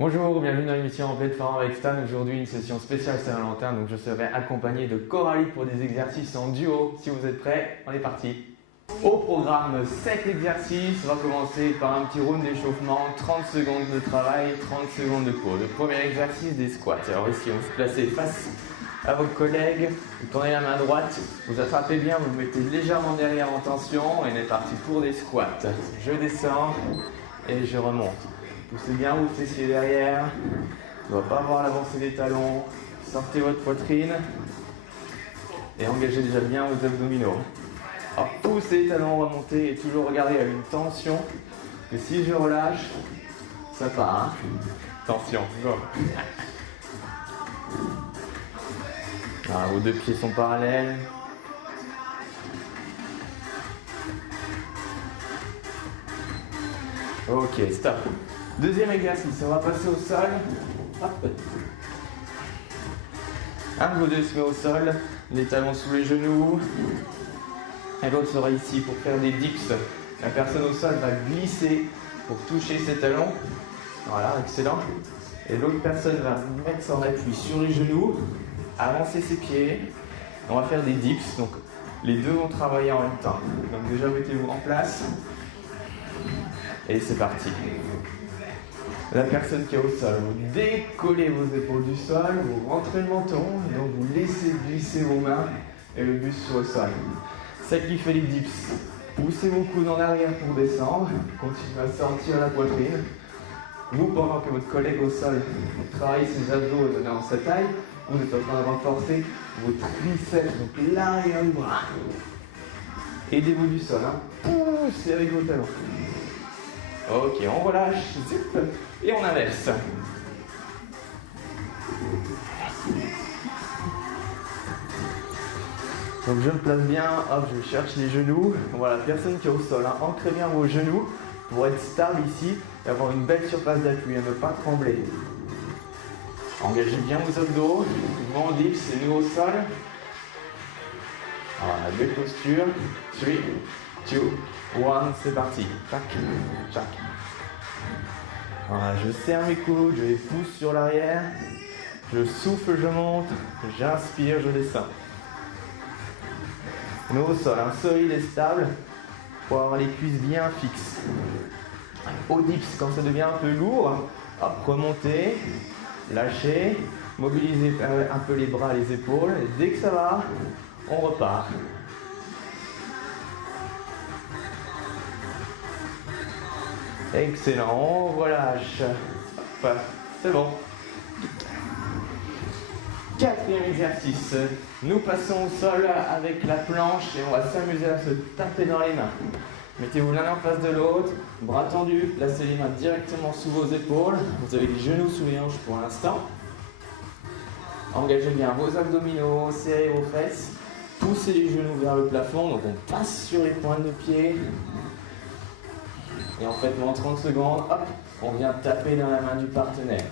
Bonjour, bienvenue dans l'émission En pleine forme avec Stan. Aujourd'hui, une session spéciale Saint-Valentin, donc je serai accompagné de Coralie pour des exercices en duo. Si vous êtes prêts, on est parti. Au programme, 7 exercices. On va commencer par un petit round d'échauffement, 30 secondes de travail, 30 secondes de pause. Le premier exercice des squats. Alors ici, on se place face à votre collègue, vous tournez la main droite, vous attrapez bien, vous vous mettez légèrement derrière en tension et on est parti pour des squats. Je descends et je remonte. Poussez bien vos fessiers derrière, on ne doit pas voir l'avancée des talons, sortez votre poitrine et engagez déjà bien vos abdominaux. Alors poussez les talons, remontez et toujours regarder à une tension que si je relâche, ça part. Tension, go. Ah, vos deux pieds sont parallèles. Ok, stop. Deuxième exercice, on va passer au sol. Hop. Un de vos deux se met au sol, les talons sous les genoux. Et l'autre sera ici pour faire des dips. La personne au sol va glisser pour toucher ses talons. Voilà, excellent. Et l'autre personne va mettre son appui sur les genoux, avancer ses pieds. On va faire des dips, donc les deux vont travailler en même temps. Donc déjà mettez-vous en place. Et c'est parti. La personne qui est au sol, vous décollez vos épaules du sol, vous rentrez le menton, et donc vous laissez glisser vos mains et le buste sur le sol. Celle qui fait les dips, poussez vos coudes en arrière pour descendre, continuez à sortir la poitrine. Vous, pendant que votre collègue au sol travaille ses abdos et dans sa taille, vous êtes en train de renforcer vos triceps, donc l'arrière du bras. Aidez-vous du sol, hein. Poussez avec vos talons. Ok, on relâche, zip, et on inverse. Donc je me place bien, hop, je cherche les genoux. Voilà, personne qui est au sol, hein. Ancrez bien vos genoux pour être stable ici et avoir une belle surface d'appui, ne pas trembler. Engagez bien vos abdos, mouvement dips, c'est nous au sol. Voilà, belle posture. 3, 2, 1, c'est parti. Tac, tac. Voilà, je serre mes coudes, je les pousse sur l'arrière. Je souffle, je monte. J'inspire, je descends. Nous au sol, hein, solide et stable pour avoir les cuisses bien fixes. Au dips, quand ça devient un peu lourd, hop, remontez, lâchez, mobilisez un peu les bras, les épaules. Et dès que ça va, on repart. Excellent, on relâche. Hop, c'est bon. Quatrième exercice, nous passons au sol avec la planche et on va s'amuser à se taper dans les mains. Mettez-vous l'un en face de l'autre, bras tendus, placez les mains directement sous vos épaules. Vous avez les genoux sous les hanches pour l'instant. Engagez bien vos abdominaux, serrez vos fesses, poussez les genoux vers le plafond, donc on passe sur les pointes de pied. Et en fait, en 30 secondes, hop, on vient taper dans la main du partenaire.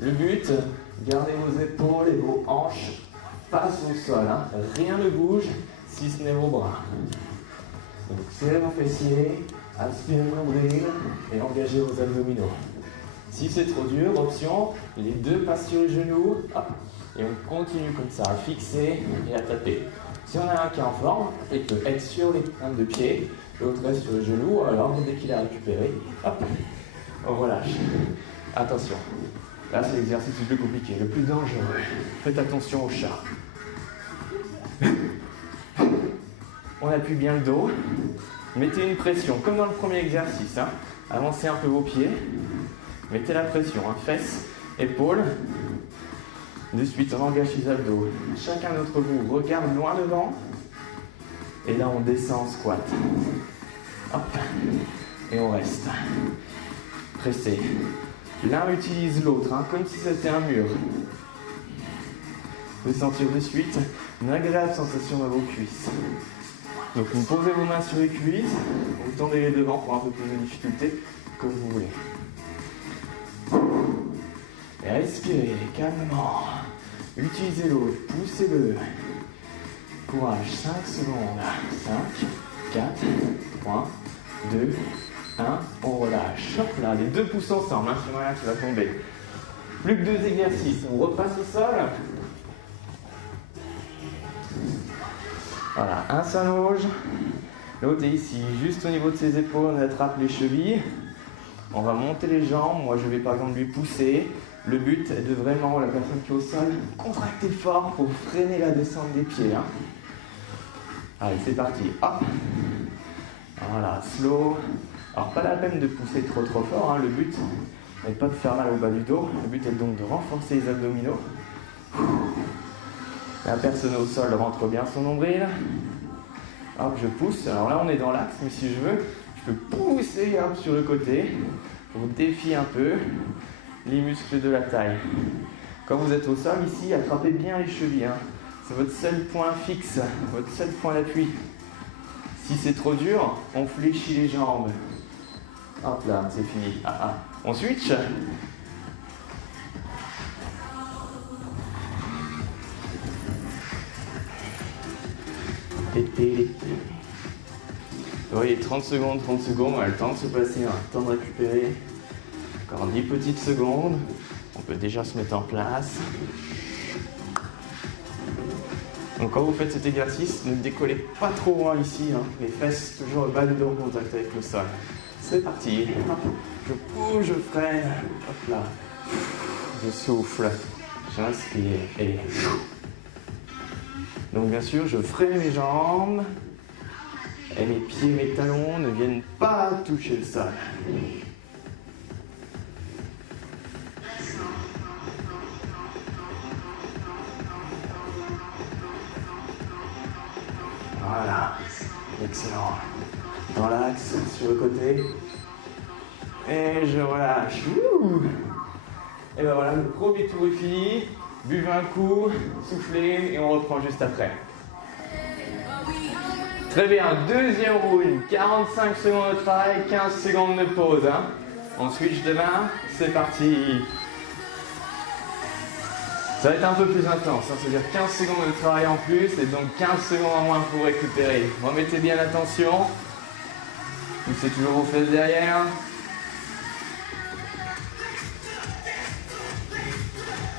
Le but, gardez vos épaules et vos hanches face au sol. Hein. Rien ne bouge si ce n'est vos bras. Donc serrez vos fessiers, aspirez le nombril et engagez vos abdominaux. Si c'est trop dur, option, les deux passent sur les genoux, hop, et on continue comme ça à fixer et à taper. Si on a un qui est en forme, il peut être sur les pointes de pied, l'autre reste sur les genoux, alors dès qu'il a récupéré, hop, on relâche. Attention, là c'est l'exercice le plus compliqué, le plus dangereux. Faites attention au chat. On appuie bien le dos, mettez une pression, comme dans le premier exercice, hein. Avancez un peu vos pieds, mettez la pression, hein. Fesses, épaules. De suite, on engage les abdos. Chacun d'entre vous regarde loin devant. Et là, on descend en squat. Hop. Et on reste. Pressé. L'un utilise l'autre, hein, comme si c'était un mur. Vous allez sentir de suite une agréable sensation dans vos cuisses. Donc, vous posez vos mains sur les cuisses. Vous tendez les devant pour un peu plus de difficulté, comme vous voulez. Et respirez calmement. Utilisez l'autre, poussez-le. Courage, 5 secondes. 5, 4, 3, 2, 1, on relâche. Hop là, les deux pouces ensemble, hein, sinon rien qui va tomber. Plus que 2 exercices, on repasse au sol. Voilà, un s'allonge, l'autre est ici, juste au niveau de ses épaules, on attrape les chevilles. On va monter les jambes, moi je vais par exemple lui pousser. Le but est de vraiment, la personne qui est au sol, contracter fort pour freiner la descente des pieds. Hein. Allez, c'est parti, hop. Voilà, slow. Alors pas la peine de pousser trop fort, hein. Le but n'est pas de faire mal au bas du dos, le but est donc de renforcer les abdominaux. La personne au sol rentre bien son nombril. Hop, je pousse. Alors là, on est dans l'axe, mais si je veux, je peux pousser hop, sur le côté pour défier un peu les muscles de la taille. Quand vous êtes au sol, ici, attrapez bien les chevilles. Hein. C'est votre seul point fixe, votre seul point d'appui. Si c'est trop dur, on fléchit les jambes. Hop là, c'est fini. On switch. Vous voyez, 30 secondes, on a le temps de se passer, on a le temps de récupérer. Encore 10 petites secondes, on peut déjà se mettre en place. Donc quand vous faites cet exercice, ne décollez pas trop loin ici, hein. Les fesses toujours le bas du dos en contact avec le sol. C'est parti, je bouge, je freine, hop là, je souffle, j'inspire et... Donc bien sûr, je freine mes jambes et mes pieds, mes talons ne viennent pas toucher le sol. Voilà, excellent. Dans l'axe, sur le côté. Et je relâche. Et ben voilà, le premier tour est fini. Buvez un coup, soufflez et on reprend juste après. Très bien, deuxième round, 45 secondes de travail, 15 secondes de pause. Hein. On switch de main, c'est parti. Ça va être un peu plus intense, hein, c'est-à-dire 15 secondes de travail en plus et donc 15 secondes en moins pour récupérer. Remettez bien l'attention. Poussez toujours vos fesses derrière.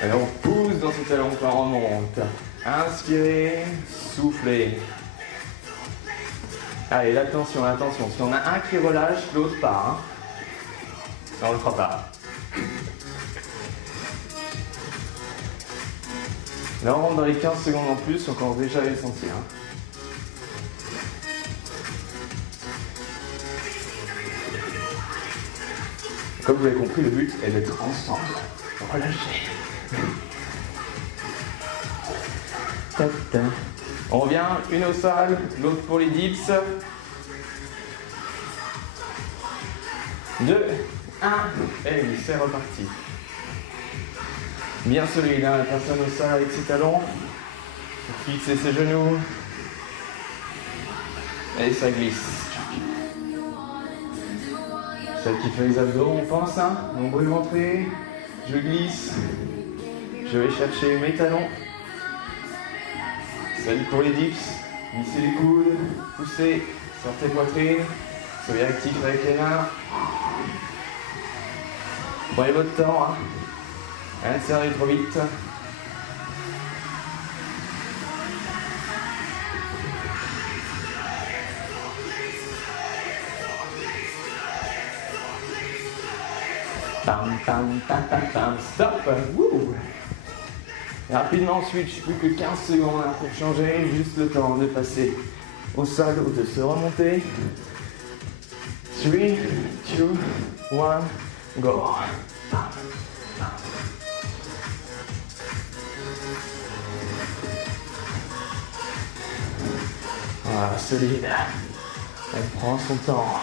Alors on pousse dans ce talon, on remonte. Inspirez, soufflez. Allez, attention, attention. Si on a un qui relâche, l'autre part. Hein. Ça, on ne le fera pas. Là, on rentre dans les 15 secondes en plus, on commence déjà à les sentir. Hein. Comme vous l'avez compris, le but est d'être ensemble. Relâchez. On revient, une au sol, l'autre pour les dips. 2, 1, et oui, c'est reparti. Bien solide, hein, la personne au sol avec ses talons. Pour fixer ses genoux. Et ça glisse. Celle qui fait les abdos, on pense, hein, nombril ventré. Je glisse. Je vais chercher mes talons. Celle pour les dips. Glissez les coudes. Poussez. Sortez poitrine. Soyez actif avec les mains. Prenez votre temps. Hein. Rien de serrer trop vite. Pam, pam, pam, pam, pam, stop. Wouh. Et rapidement, switch, plus que 15 secondes hein, pour changer, juste le temps de passer au sol ou de se remonter. 3, 2, 1, go. Pam, pam. Voilà, solide. On prend son temps.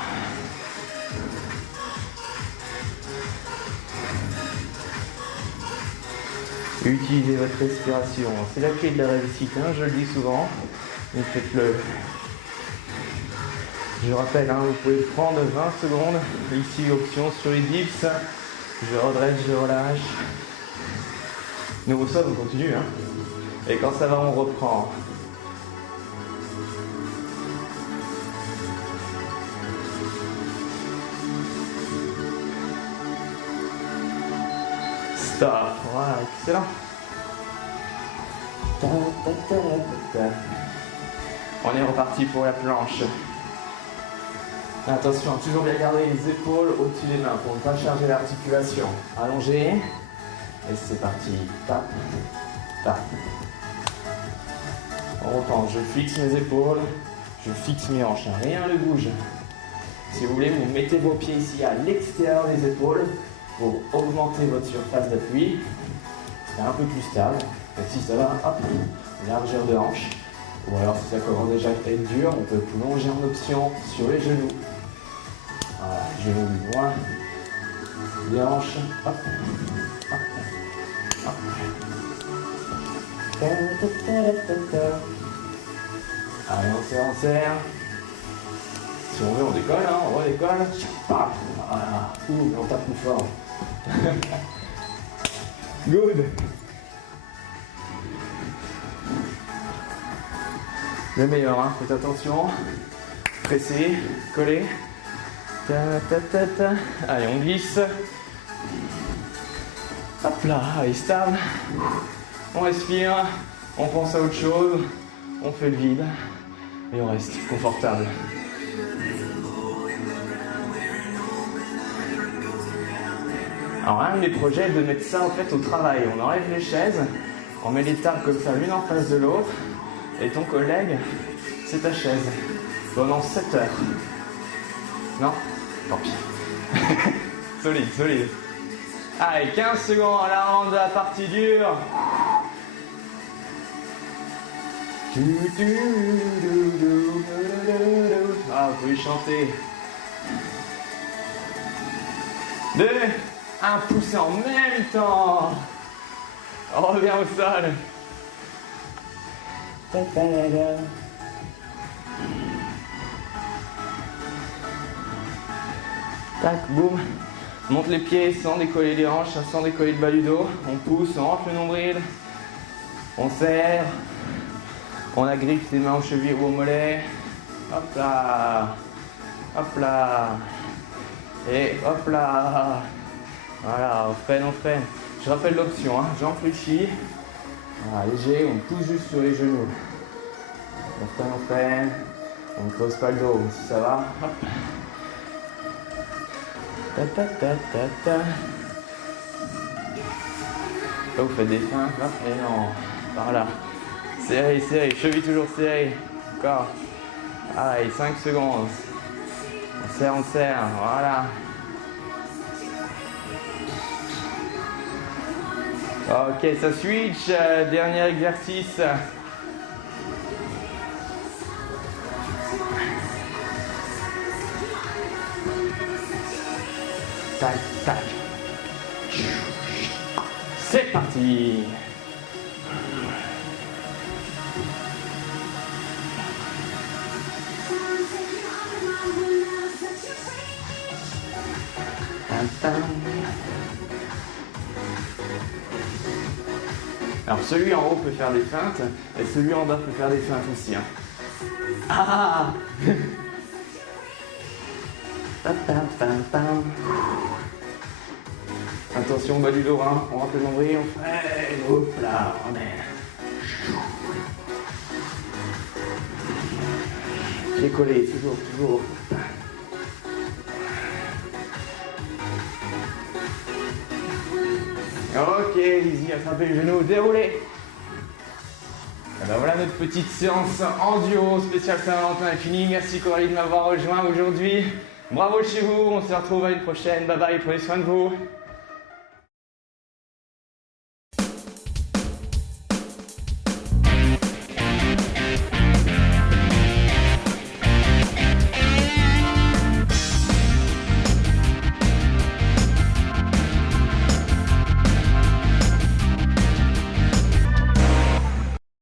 Utilisez votre respiration, c'est la clé de la réussite, hein, je le dis souvent, mais faites-le. Je rappelle, hein, vous pouvez prendre 20 secondes, ici option sur les dips, je redresse, je relâche. Nous au sol, on continue, hein, et quand ça va, on reprend. Stop. Voilà, excellent. On est reparti pour la planche. Attention, toujours bien garder les épaules au-dessus des mains pour ne pas charger l'articulation. Allongé. Et c'est parti. Tap, tap. On reprend. Je fixe mes épaules. Je fixe mes hanches. Rien ne bouge. Si vous voulez, vous mettez vos pieds ici à l'extérieur des épaules pour augmenter votre surface d'appui. C'est un peu plus stable. Et si ça va, hop, largeur de hanche. Ou alors si ça commence déjà à être dur, on peut plonger en option sur les genoux. Voilà, genoux loin. Les hanches, hop, hop, hop. Allez, on serre. Si on veut, on décolle, hein, on redécolle. Voilà. Ouh, on tape plus fort. Good. Le meilleur, hein, faites attention. Pressez, collez. Ta, ta, ta, ta. Allez, on glisse. Hop là, allez, stable. On respire, on pense à autre chose, on fait le vide et on reste confortable. Alors un de mes projets est de mettre ça en fait au travail. On enlève les chaises, on met les tables comme ça l'une en face de l'autre et ton collègue, c'est ta chaise pendant 7 heures. Non? Tant pis. Solide, solide. Allez, 15 secondes à la rente de la partie dure. Ah, vous pouvez chanter. 2, 1, poussez en même temps. On revient au sol. Tac, boum. Monte les pieds sans décoller les hanches, sans décoller le bas du dos. On pousse, on rentre le nombril. On serre. On agrippe les mains aux chevilles ou aux mollets. Hop là. Hop là. Et hop là. Voilà, on freine, on freine. Je rappelle l'option, hein. Jambes fléchies. Voilà, léger, on pousse juste sur les genoux. On freine, on freine. On ne creuse pas le dos, si ça va. Hop. Ta ta ta ta ta. Là, vous faites des feintes, là. Et non. Par là. Serré, serré. Cheville toujours serrée. Encore. Allez, 5 secondes. On serre, on serre. Voilà. Ok, ça switch. Dernier exercice. Tac, tac. C'est parti. Alors celui en haut peut faire des feintes et celui en bas peut faire des feintes aussi. Hein. Ah. Attention au bas du dos, hein. On rentre le nombril, on freine, hop là, on est. Pied collé, toujours, toujours. Ok, easy, attrapez le genou, déroulez. Et ben voilà notre petite séance en duo spéciale Saint-Valentin est finie. Merci Coralie de m'avoir rejoint aujourd'hui. Bravo chez vous, on se retrouve à une prochaine. Bye bye, prenez soin de vous.